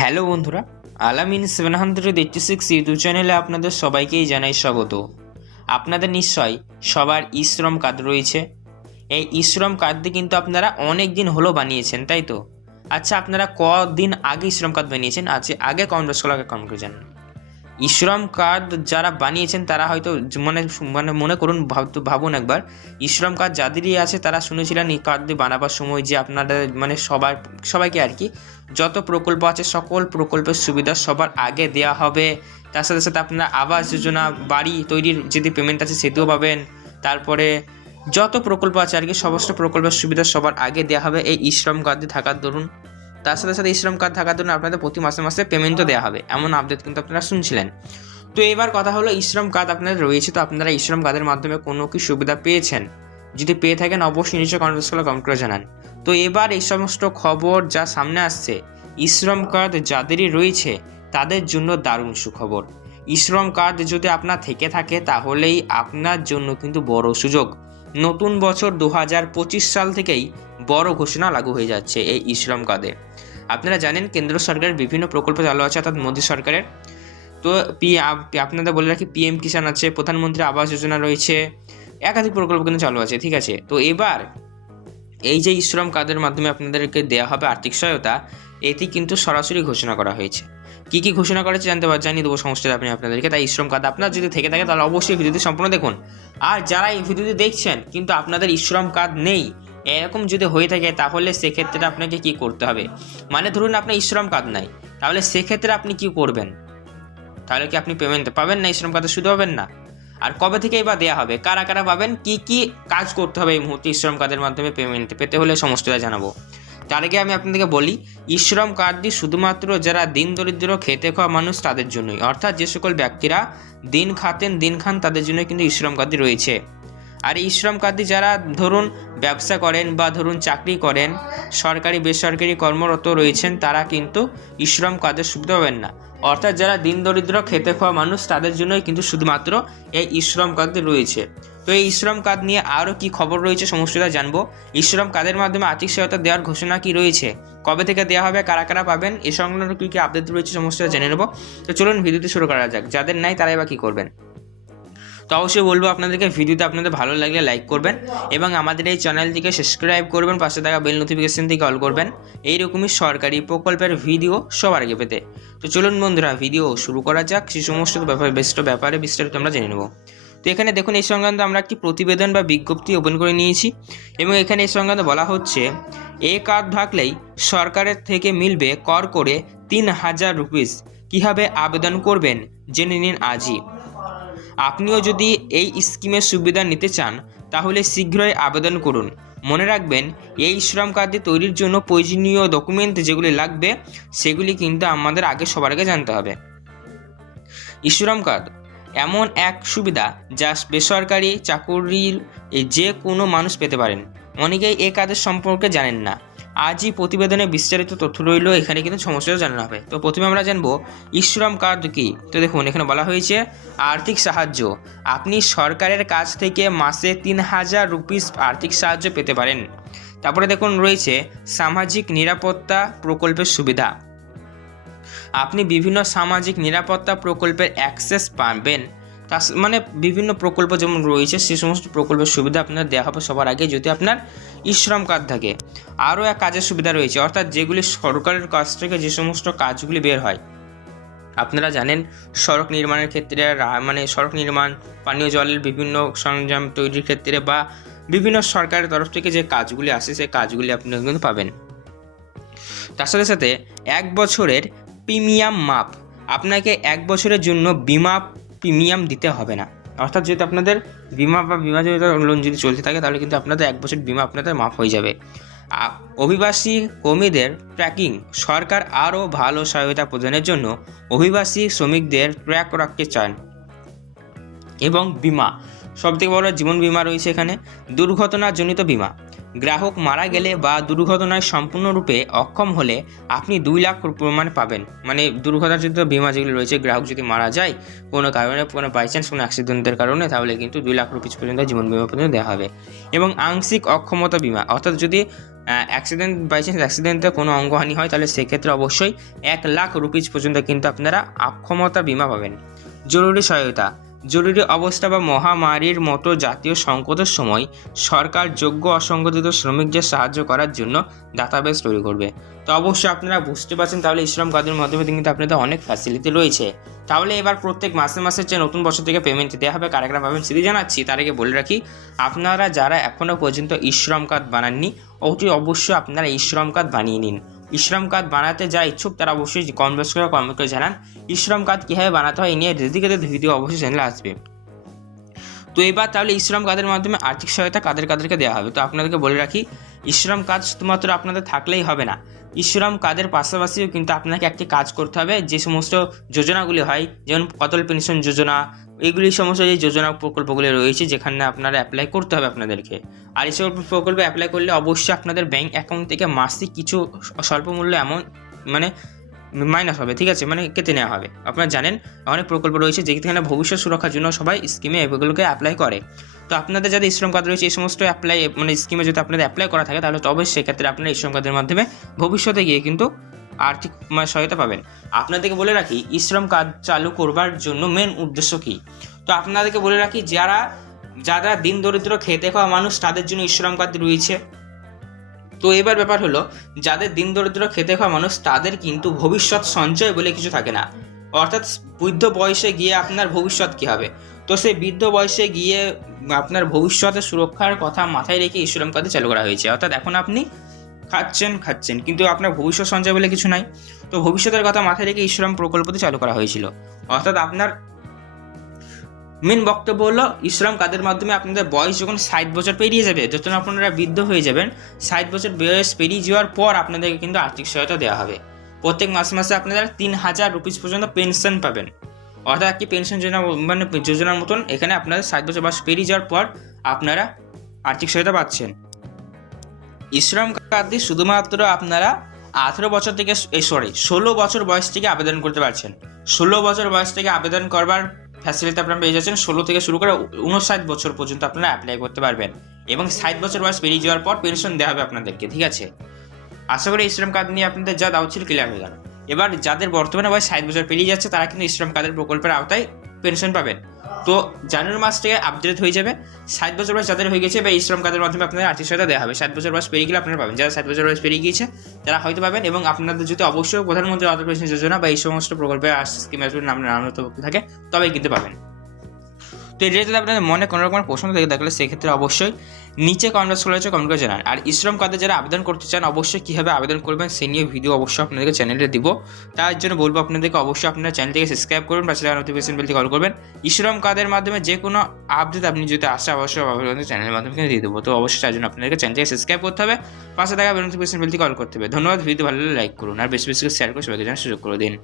Hello বন্ধুরা, Alamin seven hundred eighty six YouTube চ্যানেলে আপনাদের সবাইকেই জানাই স্বাগত। আপনাদের নিশ্চয় সবার ইশ্রম শ্রম কার্ড রয়েছে। এই ইশ্রম শ্রম কার্ডটি কিন্তু আপনারা অনেক দিন হলো বানিয়েছেন, তাই তো? আচ্ছা আপনারা কদিন আগে ইশ্রম কার্ড বানিয়েছেন? আচ্ছা আগে কমেন্ট আগে কমেন্ট করে জানান। ই শ্রম কার্ড যারা বানিয়েছেন, তারা হয়তো মানে মানে মনে করুন ভাব- ভাবুন একবার। ইশ্রম শ্রম কার্ড যাদেরই আছে, তারা শুনেছিলেন এই কার্ডটি বানাবার সময় যে আপনারা মানে সবার, সবাইকে আর কি, যত প্রকল্প আছে, সকল প্রকল্পের সুবিধা সবার আগে দেওয়া হবে। তার সাথে সাথে আপনারা আবাস যোজনা, বাড়ি তৈরির যদি পেমেন্ট আছে সেটিও পাবেন। তারপরে যত প্রকল্প আছে আর কি, সমস্ত প্রকল্পের সুবিধা সবার আগে দেওয়া হবে। এই ইশ্রম শ্রম কার্ডে থাকার দরুন তার সাথে সাথে ই শ্রম কার্ড থাকার জন্য আপনাদের প্রতি মাসে মাসে পেমেন্টও দেওয়া হবে। এমন আপডেট কিন্তু আপনারা শুনছিলেন। তো এবার কথা হলো ই শ্রম কার্ড আপনাদের রয়েছে তো আপনারা ই শ্রম কার্ডের মাধ্যমে কোনো কি সুবিধা পেয়েছেন? যদি পেয়ে থাকেন অবশ্যই নিচে কমেন্ট করে কমেন্ট করে জানান। তো এবার এই সমস্ত খবর যা সামনে আসছে ইশ্রম কার্ড যাদেরই রয়েছে, তাদের জন্য দারুণ সুখবর। ইশ্রম কার্ড যদি আপনার থেকে থাকে, তাহলেই আপনার জন্য কিন্তু বড় সুযোগ। নতুন বছর দু হাজার পঁচিশ সাল থেকেই বড় ঘোষণা লাগু হয়ে যাচ্ছে এই ইশ্রম কার্ডে আপনারা জানেন কেন্দ্র সরকারের বিভিন্ন প্রকল্প চালু আছে, অর্থাৎ মোদী সরকারের। তো পি আপনাদের বলে রাখি পিএম কিষাণ আছে, প্রধানমন্ত্রী আবাস যোজনা রয়েছে, একাধিক প্রকল্প কিন্তু চালু আছে, ঠিক আছে? তো এবার এই যে ইশ্রম কার্ডের মাধ্যমে আপনাদেরকে দেওয়া হবে আর্থিক সহায়তা, এটি কিন্তু সরাসরি ঘোষণা করা হয়েছে। কি কি ঘোষণা করেছে জানতে পার জানিয়ে দেবো সমস্যা আপনি আপনাদেরকে। তাই ইশ্রম কার্ড আপনার যদি থেকে থাকে, তাহলে অবশ্যই ভিডিওটি সম্পূর্ণ দেখুন। আর যারা এই ভিডিওটি দেখছেন, কিন্তু আপনাদের ইশ্রম কার্ড নেই এরকম যদি হয়ে থাকে, তাহলে সেক্ষেত্রে আপনাকে কি করতে হবে? মানে ধরুন আপনার ইশ্রম কার্ড নাই, তাহলে সেক্ষেত্রে আপনি কি করবেন? তাহলে কি আপনি পেমেন্ট পাবেন না? ইশ্রম কার্ডে শুধু পাবেন না। আর কবে থেকে বা দেওয়া হবে? কারা কারা পাবেন? কি কি কাজ করতে হবে এই মুহূর্তে ইশ্রম কার্ডের মাধ্যমে পেমেন্ট পেতে হলে সমস্তটা জানাব। তার আগে আমি আপনাদেরকে বলি, ইশ্রম কার্ডটি শুধুমাত্র যারা দিন দরিদ্র, খেতে খাওয়া মানুষ, তাদের জন্যই। অর্থাৎ যে সকল ব্যক্তিরা দিন খাতেন, দিন খান, তাদের জন্য কিন্তু ইশ্রম কার্ডটি রয়েছে। আর এই ইশ্রম কার্ডটি যারা ধরুন ব্যবসা করেন বা ধরুন চাকরি করেন, সরকারি, বেসরকারি কর্মরত রয়েছেন, তারা কিন্তু ইশ্রম কার্ডের সুবিধা পাবেন না। অর্থাৎ যারা দিন দরিদ্র, খেতে খাওয়া মানুষ, তাদের জন্যই কিন্তু শুধুমাত্র এই ইশ্রম কার্ডটি রয়েছে। তো এই ইশ্রম কার্ড নিয়ে আরও কি খবর রয়েছে সমস্তটা জানব। ইশ্রম কার্ডের মাধ্যমে আর্থিক সহায়তা দেওয়ার ঘোষণা কি রয়েছে? কবে থেকে দেওয়া হবে, কারা কারা পাবেন, এ সংক্রান্ত কী কী আপডেট রয়েছে সমস্তটা জেনে নেব। তো চলুন ভিডিওটি শুরু করা যাক। যাদের নাই, তারাই বা কী করবেন? তো অবশ্যই বলব আপনাদেরকে ভিডিওতে আপনাদের ভালো লাগলে লাইক করবেন এবং আমাদের এই চ্যানেলটিকে সাবস্ক্রাইব করবেন, পাশে থাকা বেল নোটিফিকেশন থেকে অল করবেন। এইরকমই সরকারি প্রকল্পের ভিডিও সবার আগে পেতে। তো চলুন বন্ধুরা ভিডিও শুরু করা যাক। সেই সমস্ত ব্যাপারে বেস্ট ব্যাপারে বিস্তারিত আমরা জেনে নেব। তো এখানে দেখুন, এই সংক্রান্ত আমরা একটি প্রতিবেদন বা বিজ্ঞপ্তি ওপেন করে নিয়েছি এবং এখানে এই সংক্রান্ত বলা হচ্ছে, এ কার্ড থাকলেই সরকারের থেকে মিলবে কর করে তিন হাজার রুপিস কীভাবে আবেদন করবেন? জেনে নিন আজই। আপনিও যদি এই স্কিমের সুবিধা নিতে চান, তাহলে শীঘ্রই আবেদন করুন। মনে রাখবেন, এই শ্রম কার্ডটি তৈরির জন্য প্রয়োজনীয় ডকুমেন্ট যেগুলি লাগবে, সেগুলি কিন্তু আমাদের আগে সবার আগে জানতে হবে। ইশ্রম কার্ড, এমন এক সুবিধা যা বেসরকারি চাকুরির যে কোনো মানুষ পেতে পারেন। অনেকেই এ কাজের সম্পর্কে জানেন না। আজই প্রতিবেদনে বিস্তারিত তথ্য রইল, এখানে কিন্তু সমস্যাও জানানো হবে। তো প্রথমে আমরা জানব ইশ্রম কার্ড কি? তো দেখুন, এখানে বলা হয়েছে, আর্থিক সাহায্য। আপনি সরকারের কাছ থেকে মাসে তিন হাজার রুপিস আর্থিক সাহায্য পেতে পারেন। তারপরে দেখুন, রয়েছে, সামাজিক নিরাপত্তা প্রকল্পের সুবিধা। আপনি বিভিন্ন সামাজিক নিরাপত্তা প্রকল্পের অ্যাক্সেস পাবেন। তা মানে বিভিন্ন প্রকল্প যেমন রয়েছে, সে সমস্ত প্রকল্পের সুবিধা আপনার দেওয়া হবে সবার আগে যদি আপনার ইশ্রম কার্ড থাকে। আরও এক কাজের সুবিধা রয়েছে, অর্থাৎ যেগুলি সরকারের কাছ থেকে যে সমস্ত কাজগুলি বের হয়। আপনারা জানেন, সড়ক নির্মাণের ক্ষেত্রে মানে সড়ক নির্মাণ, পানীয় জলের বিভিন্ন সরঞ্জাম তৈরির ক্ষেত্রে বা বিভিন্ন সরকারের তরফ থেকে যে কাজগুলি আসে, সেই কাজগুলি আপনি কিন্তু পাবেন। তার সাথে সাথে এক বছরের প্রিমিয়াম মাপ, আপনাকে এক বছরের জন্য বিমা প্রিমিয়াম দিতে হবে না। অর্থাৎ যেহেতু আপনাদের বিমা বা বিমা যদি লোন যদি চলতে থাকে, তাহলে কিন্তু আপনাদের এক বছর বিমা আপনাদের মাফ হয়ে যাবে। অভিবাসী কর্মীদের ট্র্যাকিং সরকার আরও ভালো সহায়তা প্রদানের জন্য অভিবাসী শ্রমিকদের ট্র্যাক রাখতে চান। এবং বিমা, সবথেকে বড় জীবন বিমা রয়েছে এখানে, দুর্ঘটনাজনিত বিমা। গ্রাহক মারা গেলে বা দুর্ঘটনায় সম্পূর্ণরূপে অক্ষম হলে আপনি দুই লাখ মানে পাবেন। মানে দুর্ঘটনাজনিত বিমা যেগুলো রয়েছে, গ্রাহক যদি মারা যায়, কোনো কারণে, কোনো বাই চান্স কোনো অ্যাক্সিডেন্টের কারণে, তাহলে কিন্তু দুই লাখ রুপিস পর্যন্ত জীবন বিমা পর্যন্ত দেওয়া হবে। এবং আংশিক অক্ষমতা বিমা, অর্থাৎ যদি অ্যাক্সিডেন্ট বাই চান্স অ্যাক্সিডেন্টে কোনো অঙ্গহানি হয়, তাহলে সেক্ষেত্রে অবশ্যই এক লাখ রুপিজ পর্যন্ত কিন্তু আপনারা অক্ষমতা বিমা পাবেন। জরুরি সহায়তা জরুরি অবস্থা বা মহামারীর মতো জাতীয় সংকটের সময় সরকার যোগ্য অসংগঠিত শ্রমিকদের সাহায্য করার জন্য ডাটাবেস তৈরি করবে। তো অবশ্যই আপনারা বুঝতে পারছেন তাহলে ইসলাম কাদের মাধ্যমে কিন্তু আপনাদের অনেক ফ্যাসিলিটি রয়েছে। তাহলে এবার প্রত্যেক মাসে মাসে যে নতুন বছর থেকে পেমেন্ট দেওয়া হবে কারাগারা পাবেন সেটি জানাচ্ছি, তার আগে বলে রাখি, আপনারা যারা এখনও পর্যন্ত ইশ্রম কার্ড বানাননি, অতি অবশ্যই আপনারা ইশ্রম কার্ড বানিয়ে নিন। ইশ্রম কার্ড বানাতে যা ইচ্ছুক তারা অবশ্যই কনভার্স করে কমেন্ট করে জানান। ইশ্রম কার্ড কীভাবে বানাতে হয় এই নিয়ে ডেডিকেটেড ভিডিও অবশ্যই চ্যানেলে আসবে। তো এবার তাহলে ইশ্রম কার্ডের মাধ্যমে আর্থিক সহায়তা কাদের কাদেরকে দেওয়া হবে? তো আপনাদেরকে বলে রাখি ইশ্রম কাজ শুধুমাত্র আপনাদের থাকলেই হবে না। ইশ্রম কার্ডের পাশাপাশিও কিন্তু আপনাকে একটি কাজ করতে হবে, যে সমস্ত যোজনাগুলি হয়, যেমন অটল পেনশন যোজনা এইগুলি সমস্ত যে যোজনা প্রকল্পগুলি রয়েছে, যেখানে আপনারা অ্যাপ্লাই করতে হবে আপনাদেরকে। আর এইসব প্রকল্পে অ্যাপ্লাই করলে অবশ্যই আপনাদের ব্যাংক অ্যাকাউন্ট থেকে মাসিক কিছু স্বল্প মূল্য এমন মানে মাইনাস হবে, ঠিক আছে? মানে কেটে নেওয়া হবে। আপনারা জানেন, অনেক প্রকল্প রয়েছে যেখানে ভবিষ্যৎ সুরক্ষার জন্য সবাই স্কিমে এগুলোকে অ্যাপ্লাই করে। তো আপনাদের যাদের শ্রম কার্ড রয়েছে, এই সমস্ত অ্যাপ্লাই মানে স্কিমে যদি আপনাদের অ্যাপ্লাই করা থাকে, তাহলে তবে সেক্ষেত্রে আপনারা শ্রম কার্ডের মাধ্যমে ভবিষ্যতে গিয়ে কিন্তু আর্থিক সহায়তা পাবেন। আপনাদেরকে বলে রাখি, ইশ্রম কাজ চালু করবার জন্য মেন উদ্দেশ্য কী? তো আপনাদেরকে বলে রাখি, যারা যারা দিন দরিদ্র খেতে খাওয়া মানুষ, তাদের জন্য ইশ্রম কার্ড রয়েছে। তো এবার ব্যাপার হলো, যাদের দিন দরিদ্র খেতে খাওয়া মানুষ, তাদের কিন্তু ভবিষ্যৎ সঞ্চয় বলে কিছু থাকে না। অর্থাৎ বৃদ্ধ বয়সে গিয়ে আপনার ভবিষ্যৎ কী হবে? তো সেই বৃদ্ধ বয়সে গিয়ে আপনার ভবিষ্যতের সুরক্ষার কথা মাথায় রেখে ইশ্রম কার্ডে চালু করা হয়েছে। অর্থাৎ এখন আপনি খাচ্ছেন খাচ্ছেন। কিন্তু আপনার ভবিষ্যৎ সঞ্চয় বলে কিছু নাই। তো ভবিষ্যতের কথা মাথায় রেখে ইশ্রম প্রকল্পটি চালু করা হয়েছিল। অর্থাৎ আপনার মেন বক্তব্য হলো ইসলাম কাদের মাধ্যমে আপনাদের বয়স যখন ষাট বছর পেরিয়ে যাবে যখন আপনারা বৃদ্ধ হয়ে যাবেন, ষাট বছর বয়স পেরিয়ে যাওয়ার পর আপনাদেরকে কিন্তু আর্থিক সহায়তা দেওয়া হবে। প্রত্যেক মাসে মাসে আপনারা তিন হাজার রুপিস পর্যন্ত পেনশন পাবেন। অর্থাৎ একটি পেনশন যোজনা মানে যোজনার মতন এখানে আপনাদের ষাট বছর বয়স পেরিয়ে যাওয়ার পর আপনারা আর্থিক সহায়তা পাচ্ছেন। ইসলাম কার্ডটি শুধুমাত্র আপনারা আঠেরো বছর থেকে সরি ষোলো বছর বয়স থেকে আবেদন করতে পারছেন। ষোলো বছর বয়স থেকে আবেদন করবার ফ্যাসিলিটি আপনারা পেয়ে যাচ্ছেন। ষোলো থেকে শুরু করে উনষাট বছর পর্যন্ত আপনারা অ্যাপ্লাই করতে পারবেন। এবং ষাট বছর বয়স পেরিয়ে যাওয়ার পর পেনশন দেওয়া হবে আপনাদেরকে, ঠিক আছে? আশা করি ইসলাম কার্ড নিয়ে আপনাদের যা দাও ছিল ক্লিয়ার হয়ে গেল। এবার যাদের বর্তমানে বয়স ষাট বছর পেরিয়ে যাচ্ছে, তারা কিন্তু ইসলাম কার্ডের প্রকল্পের আওতায় পেনশন পাবেন। তো জানুয়ারি মাস থেকে আপডেট হয়ে যাবে। সাত বছর বয়স যাদের হয়ে গেছে বা এই শ্রম কার্ডের মাধ্যমে আপনাদের আর্থিক সহায়তা দেওয়া হবে। সাত বছর বয়স পেরিয়ে গেলে আপনারা পাবেন। যারা সাত বছর বয়স পেরিয়ে গিয়েছে, তারা হয়তো পাবেন এবং আপনাদের যদি অবশ্যই প্রধানমন্ত্রী অটল পেনশন যোজনা বা এই সমস্ত প্রকল্পের স্কিম আসবে নাম নাম থাকে, তবেই কিন্তু পাবেন। তো এটা যদি আপনাদের মনে কোনো রকমের প্রশ্ন থেকে থাকলে সেক্ষেত্রে অবশ্যই নিচে কমেন্ট করে হচ্ছে কমেন্ট করে জানান। আর ইশ্রম কার্ডে যারা আবেদন করতে চান, অবশ্যই কীভাবে আবেদন করবেন সে নিয়ে ভিডিও অবশ্যই আপনাদেরকে চ্যানেলে দিব। তার জন্য বলব আপনাদেরকে অবশ্যই আপনার চ্যানেলটিকে সাবস্ক্রাইব করুন বা সেটা নোটিফিকেশন বেলটি কল করবেন। ইশ্রম কার্ডের মাধ্যমে যে কোনো আপডেট আপনি যদি আসে, অবশ্যই আপনাদের চ্যানেলের মাধ্যমে দিয়ে দেবো। তো অবশ্যই তার জন্য আপনাদেরকে চ্যানেলটিকে সাবস্ক্রাইব করতে হবে, পাশে থাকা নোটিফিকেশন বেলটি কল করতে হবে। ধন্যবাদ ভিডিও ভালো লাগলে লাইক করুন। আর বেশি বেশি শেয়ার করে সবাইকে জানার সুযোগ করে দিন।